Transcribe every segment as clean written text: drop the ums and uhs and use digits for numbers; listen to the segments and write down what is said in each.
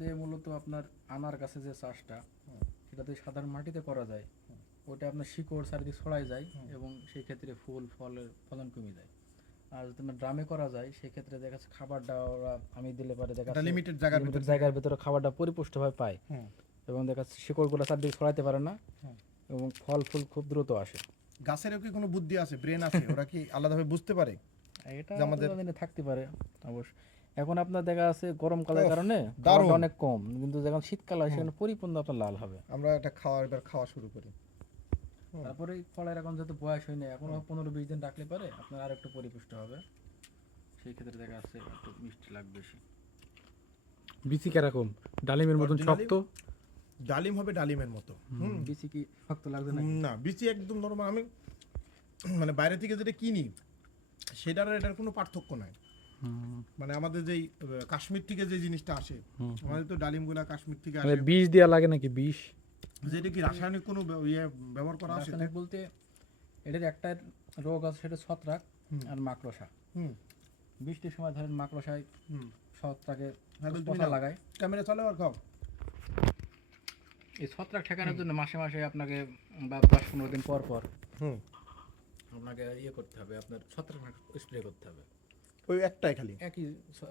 ছাদে মূলত আপনার আনার গাছে যে চাষটা সেটা যদি সাধারণ মাটিতে করা যায় ওটা আপনার শিকড় চারিদিকে ছড়ায় যায় এবং সেই ক্ষেত্রে ফুল ফলের ফলন কমে যায়। আর যদি আপনার ড্রামে করা যায় সেক্ষেত্রে দেখা যাচ্ছে খাবারটা ওরা আমি দিলে পারে দেখা যাচ্ছে লিমিটেড জায়গার ভিতরে খাবারটা পরিপুষ্টভাবে পায় এবং দেখা যাচ্ছে শিকড়গুলো চারদিকে ছড়াইতে পারে না এবং ফল ফুল খুব দ্রুত আসে। গাছেরও কি কোনো বুদ্ধি আছে, ব্রেন আছে, ওরা কি আলাদাভাবে বুঝতে পারে? এটা আমাদের থাকতে পারে অবশ্য। এখন আপনার দেখা আছে গরমকালের কারণে খাবারটা অনেক কম, কিন্তু যখন শীতকাল হয় সেখানে পরিপূর্ণ আপনার লাল হবে। আমরা এটা এবার খাওয়া শুরু করি। তারপরে ফলের এখন যেহেতু বয়স হয়নি, এখন 15-20 দিন রাখলে পারে আপনার আর একটু পরিপুষ্ট হবে, সেই ক্ষেত্রে দেখা যাচ্ছে একটু মিষ্টি লাগবে বেশি। বিচি কিরকম? ডালিমের মতন শক্ত? ডালিম হবে ডালিমের মতো। বিচি কি শক্ত লাগবে না? না, বিচি একদম নরমাল। আমি মানে বাইরে থেকে যেটা কিনি সেটার এটার কোনো পার্থক্য নাই। মানে আমাদের যেই কাশ্মীর থেকে যে জিনিসটা আসে, আমাদের তো ডালিমগুলা কাশ্মীর থেকে আসে। বিষ দেওয়া লাগে নাকি? বিষ যেটা কি রাসায়নিক কোনো ইয়ে ব্যবহার করা আছে? রাসায়নিক বলতে এটার একটা রোগ আছে, সেটা ছত্রাক আর মাকড়সা। বৃষ্টির সময় ধরেন মাকড়সায় ছত্রাকে পোকা লাগায়। ক্যামেরা চালাও আর খাও। এই ছত্রাক ঠেকানোর জন্য মাসে মাসে আপনাকে বা 10-15 দিন পর পর আপনাকে ইয়ে করতে হবে, আপনার ছত্রাক স্প্রে করতে হবে। ওই একটাই খালি একই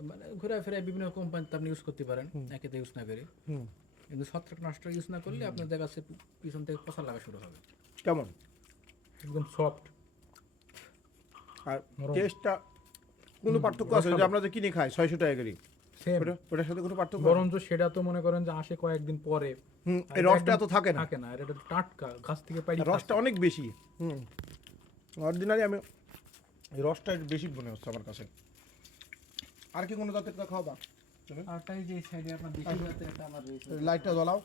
মানে ঘুরে ফিরে বিভিন্ন কোম্পানিতে আপনি ইউজ করতে পারেন, একেতে ইউজ না করে। কিন্তু ছত্রাকনাশক ইউজ না করলে আপনার দেখা যাচ্ছে পিছন থেকে পোকা লাগা শুরু হবে। কেমন একদম সফট। আর টেস্টটা কোনো পার্থক্য আছে? যে আমরা যে কিনে খাই 600 টাকা করে, সেম ওটার সাথে কোনো পার্থক্য? বরঞ্চ সেটা তো মনে করেন যে আসে কয়েকদিন পরে, এই রসটা এত থাকে না। আর এটা টাটকা গাছ থেকে পাই, রসটা অনেক বেশি। অর্ডিনারি আমি এই রসটা বেশি মনে হচ্ছে আমার কাছে। আর কি কোনো জাতের খাওয়া? আরটাই যে সাইডে আপনার দেশি জাতের একটা আমার রয়েছে। লাইটটা জ্বালাও।